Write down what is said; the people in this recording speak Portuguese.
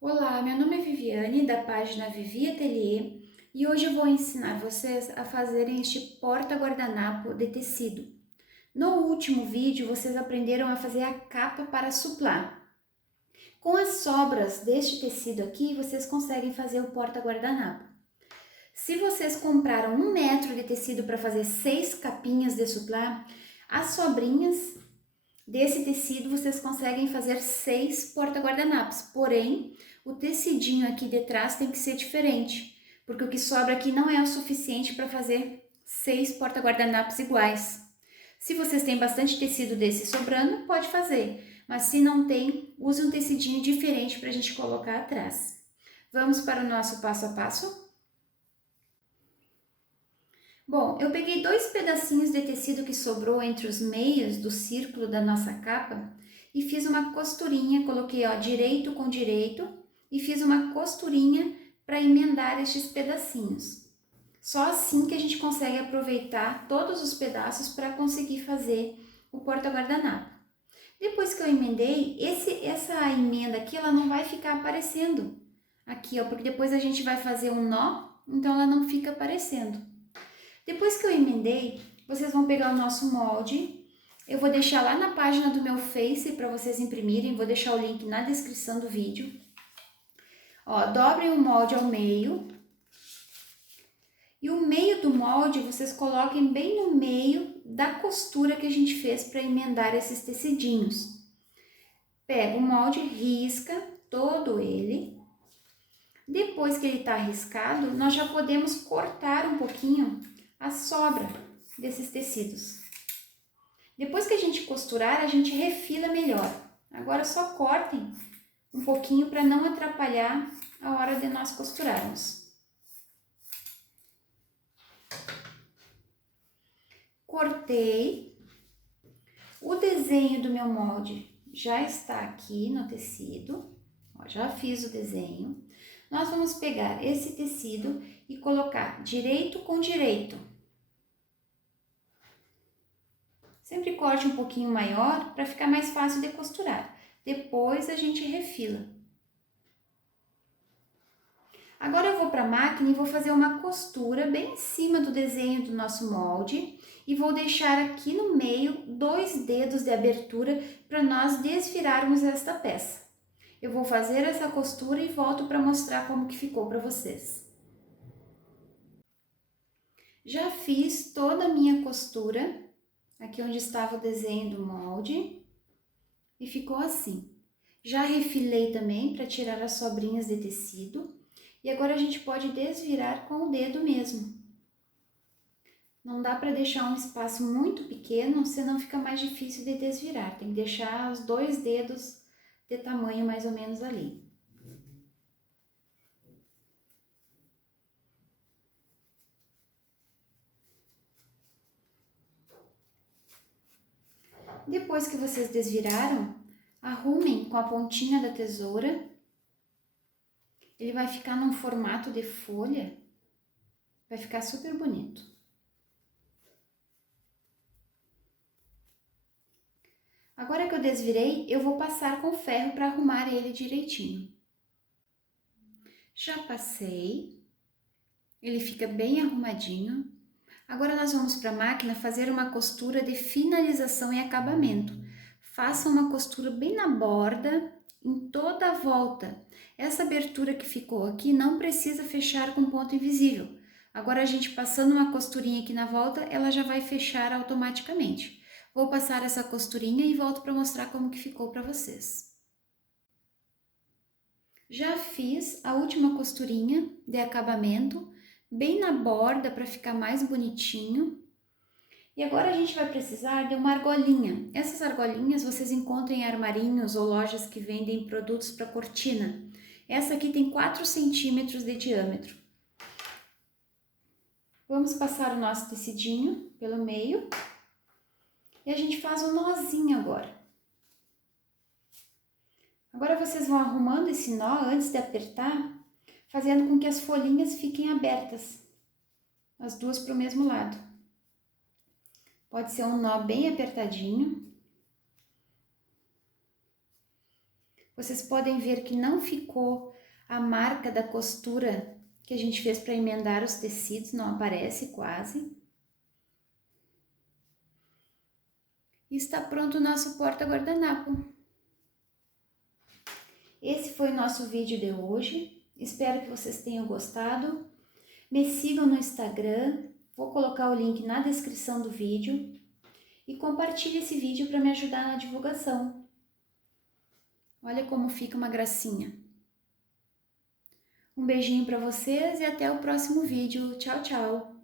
Olá, meu nome é Viviane, da página Vivi Atelier, e hoje eu vou ensinar vocês a fazerem este porta-guardanapo de tecido. No último vídeo, vocês aprenderam a fazer a capa para suplá. Com as sobras deste tecido aqui, vocês conseguem fazer o porta-guardanapo. Se vocês compraram 1 metro de tecido para fazer 6 capinhas de suplá, as sobrinhas desse tecido vocês conseguem fazer 6 porta-guardanapos, porém o tecidinho aqui de trás tem que ser diferente, porque o que sobra aqui não é o suficiente para fazer 6 porta-guardanapos iguais. Se vocês têm bastante tecido desse sobrando, pode fazer, mas se não tem, use um tecidinho diferente para a gente colocar atrás. Vamos para o nosso passo a passo? Bom, eu peguei 2 pedacinhos de tecido que sobrou entre os meios do círculo da nossa capa e fiz uma costurinha, coloquei ó, direito com direito e fiz uma costurinha para emendar estes pedacinhos. Só assim que a gente consegue aproveitar todos os pedaços para conseguir fazer o porta-guardanapo. Depois que eu emendei, essa emenda aqui ela não vai ficar aparecendo aqui, ó, porque depois a gente vai fazer um nó, então ela não fica aparecendo. Depois que eu emendei, vocês vão pegar o nosso molde. Eu vou deixar lá na página do meu Face para vocês imprimirem, vou deixar o link na descrição do vídeo. Ó, dobrem o molde ao meio. E o meio do molde vocês coloquem bem no meio da costura que a gente fez para emendar esses tecidinhos. Pega o molde, risca todo ele. Depois que ele está riscado, nós já podemos cortar um pouquinho a sobra desses tecidos. Depois que a gente costurar, a gente refila melhor. Agora só cortem um pouquinho para não atrapalhar a hora de nós costurarmos. Cortei. O desenho do meu molde já está aqui no tecido. Ó, já fiz o desenho. Nós vamos pegar esse tecido e colocar direito com direito. Sempre corte um pouquinho maior para ficar mais fácil de costurar. Depois a gente refila. Agora eu vou para a máquina e vou fazer uma costura bem em cima do desenho do nosso molde e vou deixar aqui no meio 2 dedos de abertura para nós desvirarmos esta peça. Eu vou fazer essa costura e volto para mostrar como que ficou para vocês. Já fiz toda a minha costura, aqui onde estava o desenho do molde, e ficou assim. Já refilei também para tirar as sobrinhas de tecido, e agora a gente pode desvirar com o dedo mesmo. Não dá para deixar um espaço muito pequeno, senão fica mais difícil de desvirar. Tem que deixar os 2 dedos de tamanho mais ou menos ali. Depois que vocês desviraram, arrumem com a pontinha da tesoura. Ele vai ficar num formato de folha, vai ficar super bonito. Agora que eu desvirei, eu vou passar com ferro para arrumar ele direitinho. Já passei, ele fica bem arrumadinho. Agora nós vamos para a máquina fazer uma costura de finalização e acabamento. Faça uma costura bem na borda, em toda a volta. Essa abertura que ficou aqui não precisa fechar com ponto invisível. Agora a gente passando uma costurinha aqui na volta, ela já vai fechar automaticamente. Vou passar essa costurinha e volto para mostrar como que ficou para vocês. Já fiz a última costurinha de acabamento, bem na borda para ficar mais bonitinho. E agora a gente vai precisar de uma argolinha. Essas argolinhas vocês encontram em armarinhos ou lojas que vendem produtos para cortina. Essa aqui tem 4 centímetros de diâmetro. Vamos passar o nosso tecidinho pelo meio. E a gente faz um nozinho agora. Agora vocês vão arrumando esse nó antes de apertar, fazendo com que as folhinhas fiquem abertas, as duas para o mesmo lado. Pode ser um nó bem apertadinho. Vocês podem ver que não ficou a marca da costura que a gente fez para emendar os tecidos, não aparece quase. E está pronto o nosso porta-guardanapo. Esse foi o nosso vídeo de hoje. Espero que vocês tenham gostado. Me sigam no Instagram, vou colocar o link na descrição do vídeo. E compartilhe esse vídeo para me ajudar na divulgação. Olha como fica uma gracinha. Um beijinho para vocês e até o próximo vídeo. Tchau, tchau!